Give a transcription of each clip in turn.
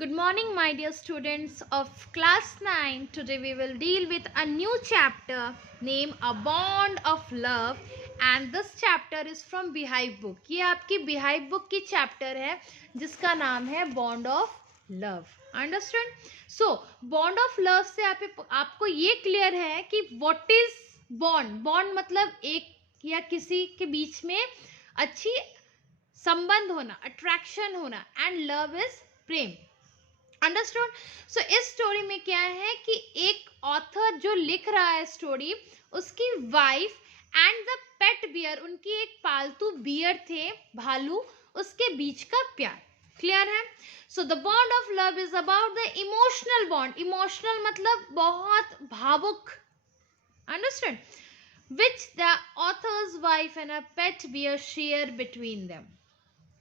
Good morning, my dear students of class 9. Today we will deal with a new chapter named A Bond of Love, and this chapter is from Beehive book. ये आपकी Beehive book की chapter है जिसका नाम है Bond of Love. Understood? So, Bond of Love से आपको ये clear है कि what is bond? Bond मतलब एक या किसी के बीच में अच्छी संबंध होना, अट्रैक्शन होना, एंड लव इज प्रेम. अंडरस्टूड. सो इस स्टोरी में क्या है कि एक ऑथर जो लिख रहा है स्टोरी, उसकी wife and the pet bear, उनकी एक पालतू बियर थे, भालू, उसके बीच का प्यार. क्लियर है? So the bond of love is about the emotional bond. Emotional मतलब बहुत भावुक. Understood. Which the author's wife and a pet bear share between them.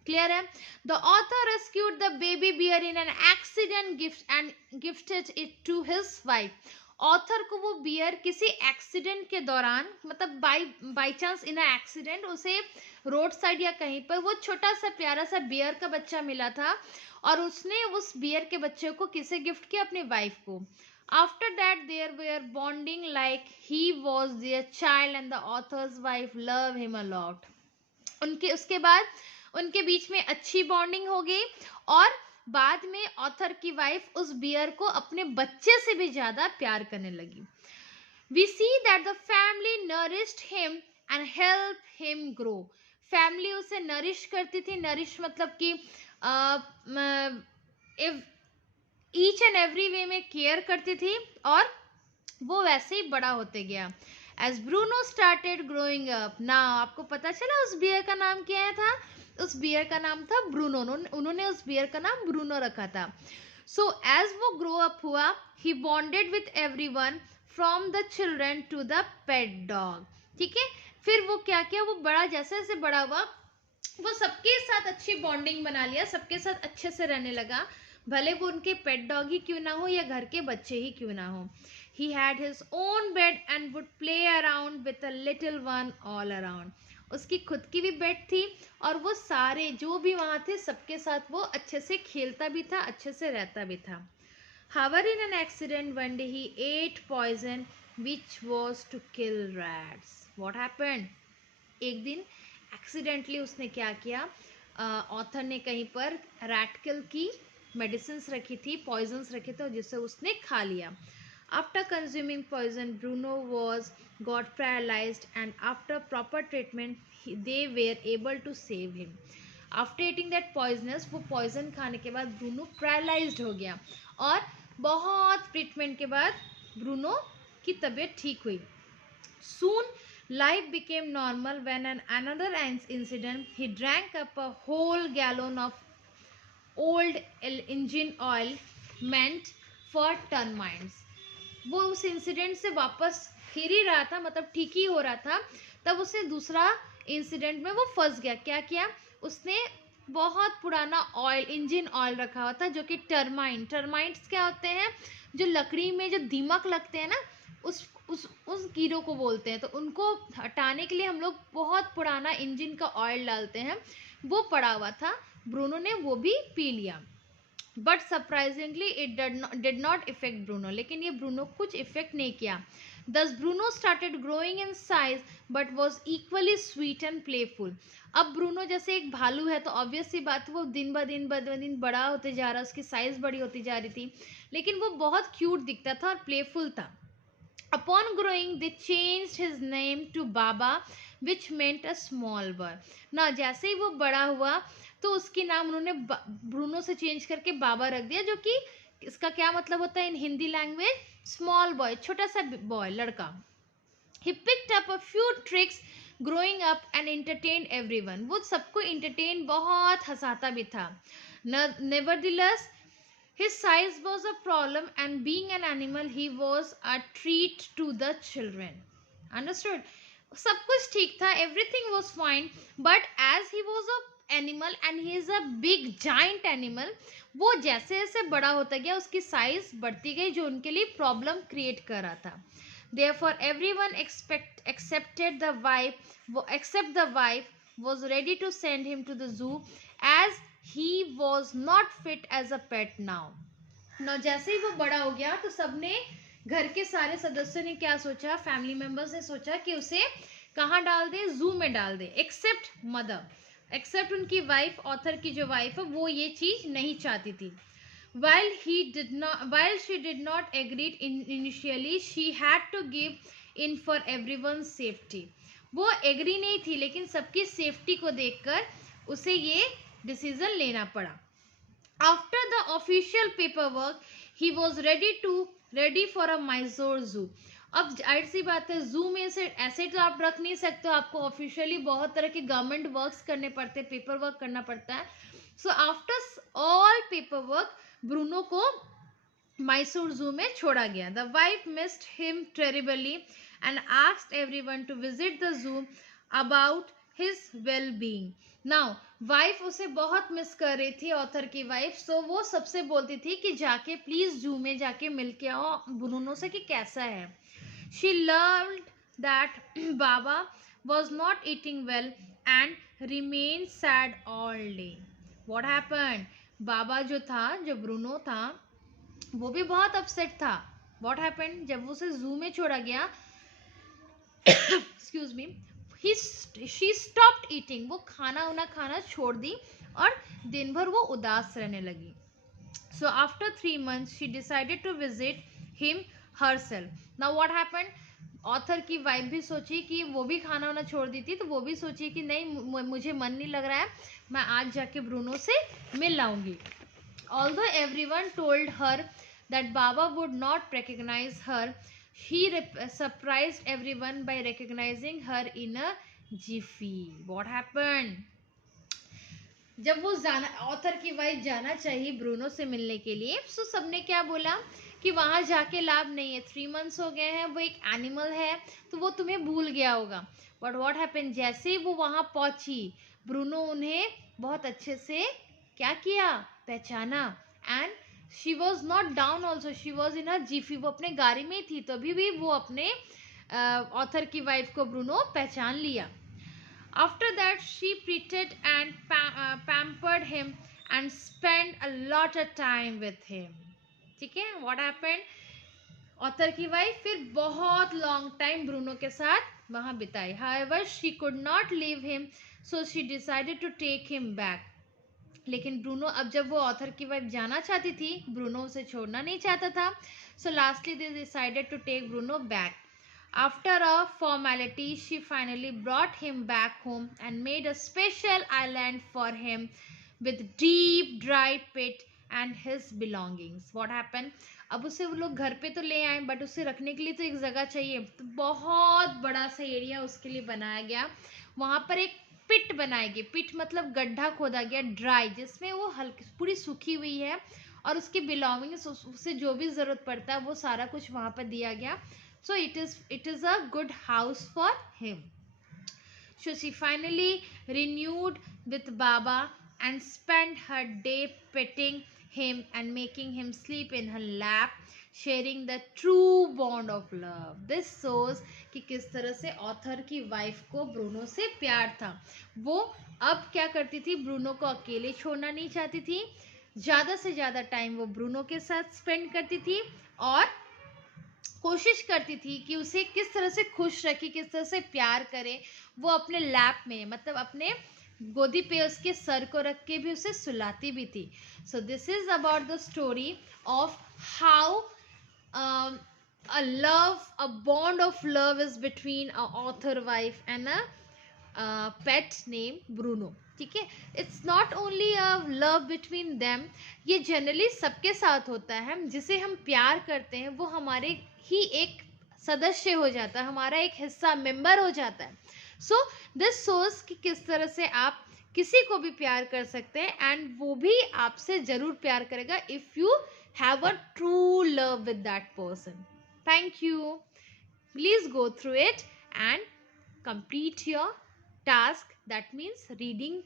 Clear है? The author rescued the baby bear in an accident gifted it to his wife. Author को वो bear किसी accident के दौरान, मतलब बाई चांस इन एक्सीडेंट, उसे road side या कहीं पर वो छोटा सा प्यारा सा बियर का बच्चा मिला था और उसने उस बियर के बच्चे को किसे गिफ्ट किया? अपनी वाइफ को. After that there were bonding like he was their child and the author's wife love him a lot. उसके बाद उनके बीच में अच्छी बॉन्डिंग हो गई और बाद में ऑथर की वाइफ उस बियर को अपने बच्चे से भी ज्यादा प्यार करने लगी. We see that the family nourished him and help him grow. Family उसे नरिश करती थी. नरिश मतलब कि ईच एंड एवरी वे में केयर करती थी और वो वैसे ही बड़ा होते गया. As Bruno started growing up, now आपको पता चला उस बियर का नाम क्या था? उस बियर का नाम था ब्रूनो. उन्होंने उस बियर का नाम ब्रूनो रखा था. So as वो grow up हुआ, he bonded with everyone from the children to the pet dog. ठीक है? फिर वो क्या किया? वो बड़ा जैसे जैसे बड़ा हुआ, वो सबके साथ अच्छी बॉन्डिंग बना लिया, सबके साथ अच्छे से रहने लगा, भले वो उनके पेट डॉग ही क्यों ना हो या घर के बच्चे ही क्यों ना हो. He had his own bed and would play around with a little one all around. उसकी खुद की भी बेड थी और वो सारे जो भी वहाँ थे सबके साथ वो अच्छे से खेलता भी था, अच्छे से रहता भी था. However, in an accident one day he ate poison which was to kill rats. What happened? एक दिन एक्सीडेंटली उसने क्या किया? ऑथर ने कहीं पर रैट किल की मेडिसिन रखी थी, पॉइजन्स रखे थे, जिसे उसने खा लिया. After consuming poison, Bruno got paralyzed, and after proper treatment, they were able to save him. After eating that poisonous, वो poison खाने के बाद ब्रूनो पैरालाइज्ड हो गया और बहुत ट्रीटमेंट के बाद ब्रूनो की तबीयत ठीक हुई. Soon, life became normal when another incident, he drank up a whole gallon of old engine oil meant for termites. वो उस इंसिडेंट से वापस फिर ही रहा था, मतलब ठीक ही हो रहा था, तब उसने दूसरा इंसिडेंट में वो फंस गया. क्या किया उसने? बहुत पुराना ऑयल, इंजन ऑयल रखा हुआ था जो कि टर्माइट्स क्या होते हैं? जो लकड़ी में जो दीमक लगते हैं ना, उस कीड़ों को बोलते हैं. तो उनको हटाने के लिए हम लोग बहुत पुराना इंजन का ऑयल डालते हैं. वो पड़ा हुआ था, ब्रूनो ने वो भी पी लिया. But surprisingly it did not effect Bruno. लेकिन ये ब्रूनो कुछ इफेक्ट नहीं किया. दस Bruno started growing in size but was equally sweet and playful. अब ब्रूनो जैसे एक भालू है तो ऑब्वियस सी बात, वो दिन ब दिन बड़ा होते जा रहा, उसकी साइज बड़ी होती जा रही थी, लेकिन वो बहुत क्यूट दिखता था और प्लेफुल था. Upon growing, they changed his name to Baba, which meant a small boy. ना जैसे ही वो बड़ा हुआ तो उसकी नाम उन्होंने ब्रूनो से चेंज करके बाबा रख दिया, जो कि इसका क्या मतलब होता है इन हिंदी लैंग्वेज? स्मॉल बॉय, छोटा सा बॉय, लड़का. He picked up a few tricks growing up and entertained everyone. वो सबको entertain, बहुत हंसाता भी था. Nevertheless, his size was a problem, and being an animal, he was a treat to the children. Understood? सब कुछ ठीक था, everything was fine, but as he was a animal and he is a big giant animal, वो जैसे जैसे बड़ा होता गया उसकी साइज बढ़ती गई, जो उनके लिए प्रॉब्लम क्रिएट कर रहा था. Therefore, everyone except the wife was ready to send him to the zoo, as he was not fit as a pet now. ना जैसे ही वो बड़ा हो गया तो सबने, घर के सारे सदस्यों ने क्या सोचा, फैमिली मेंबर्स ने सोचा कि उसे कहाँ डाल दे, जू में डाल दे, एक्सेप्ट मदर, एक्सेप्ट उनकी वाइफ, ऑथर की जो वाइफ है वो ये चीज नहीं चाहती थी। While she did not agree initially, she had to give in for everyone's safety. वो एग्री नहीं थी, लेकिन सबकी सेफ्टी को देखकर उसे ये डिसीजन लेना पड़ा। After the official paperwork, he was ready for a Mysore zoo. अब जाहिर सी बात है, जू में से ऐसे तो आप रख नहीं सकते हो, आपको ऑफिशियली बहुत तरह के गवर्नमेंट वर्क्स करने पड़ते हैं, पेपर वर्क करना पड़ता है। So after all paper work, Bruno को मैसूर जू में छोड़ा गया। The wife missed him terribly and asked everyone to visit the zoo about his well being. Now wife उसे बहुत मिस कर रही थी, ऑथर की वाइफ, सो वो सबसे बोलती थी कि जाके प्लीज जू में जाके मिल के आओ ब्रूनो से कि कैसा है। She learned that Baba was not eating well and remained sad all day. What happened? बाबा जो था, जो ब्रूनो था, वो भी बहुत अपसेट था। What happened? जब उसे जू में छोड़ा गया, excuse me, she stopped eating. वो खाना छोड़ दी और दिन भर वो उदास रहने लगी। So after 3 months, she decided to visit him herself. Now what happened? Author की वाइफ भी सोची कि वो भी खाना छोड़ दी थी, तो वो भी सोची कि नहीं, मुझे मन नहीं लग रहा है, मैं आज जाके ब्रूनो से मिल लाऊंगी। Although everyone told her that Baba would not recognize her, he surprised everyone by recognizing her in a jiffy. What happened? जब वो जाना, ऑथर की वाइफ जाना चाहिए ब्रूनो से मिलने के लिए, तो सबने क्या बोला कि वहां जाके लाभ नहीं है, 3 months हो गए हैं, वो एक एनिमल है तो वो तुम्हें भूल गया होगा। बट व्हाट हैपेंड, जैसे ही वो वहां पहुंची, ब्रूनो उन्हें बहुत अच्छे से क्या किया, पहचाना। And she was not down also, she was in a jiffy, वो अपने गाड़ी में थी, तभी भी वो अपने ऑथर की वाइफ को ब्रूनो पहचान लिया। After that, she petted and pampered him and spent a lot of time with him. ठीक है, what happened? ऑथर की वाइफ फिर बहुत लॉन्ग टाइम ब्रूनो के साथ वहां बिताई। However, she could not leave him, so she decided to take him back. लेकिन ब्रूनो, अब जब वो ऑथर की वाइफ जाना चाहती थी, ब्रूनो उसे छोड़ना नहीं चाहता था। So lastly, they decided to take Bruno back. After a formality, she finally brought him back home and made a special island for him with deep dry pit and his belongings. What happened? अब उसे वो लोग घर पे तो ले आए, but उसे रखने के लिए तो एक जगह चाहिए, तो बहुत बड़ा सा एरिया उसके लिए बनाया गया। वहां पर एक पिट बनाई गई, पिट मतलब गड्ढा खोदा गया, ड्राई, जिसमें वो हल्की पूरी सूखी हुई है, और उसके बिलोंगिंग्स, उसे जो भी जरूरत पड़ता है वो सारा कुछ वहां पर दिया गया। So it is a good house for him. So she finally renewed with Baba and spent her day petting him and making him sleep in her lap, sharing the true bond of love. This shows कि किस तरह से author की wife को Bruno से प्यार था। वो अब क्या करती थी, ब्रूनो को अकेले छोड़ना नहीं चाहती थी, ज्यादा से ज्यादा टाइम वो ब्रूनो के साथ स्पेंड करती थी और कोशिश करती थी कि उसे किस तरह से खुश रखे, किस तरह से प्यार करे। वो अपने लैप में, मतलब अपने गोदी पे उसके सर को रख के भी उसे सुलाती भी थी। So this is about the story of how a love, a bond of love is between a author wife and a pet named Bruno. ठीक है, it's not only a love between them, ये generally सबके साथ होता है। जिसे हम प्यार करते हैं वो हमारे ही एक सदस्य हो जाता है, हमारा एक हिस्सा, मेंबर हो जाता है। सो दिस शोज कि किस तरह से आप किसी को भी प्यार कर सकते हैं, एंड वो भी आपसे जरूर प्यार करेगा if you have a true love with that person. Thank you. Please go through it and complete your task. That means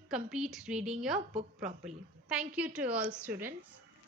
complete reading your book properly. Thank you to all students.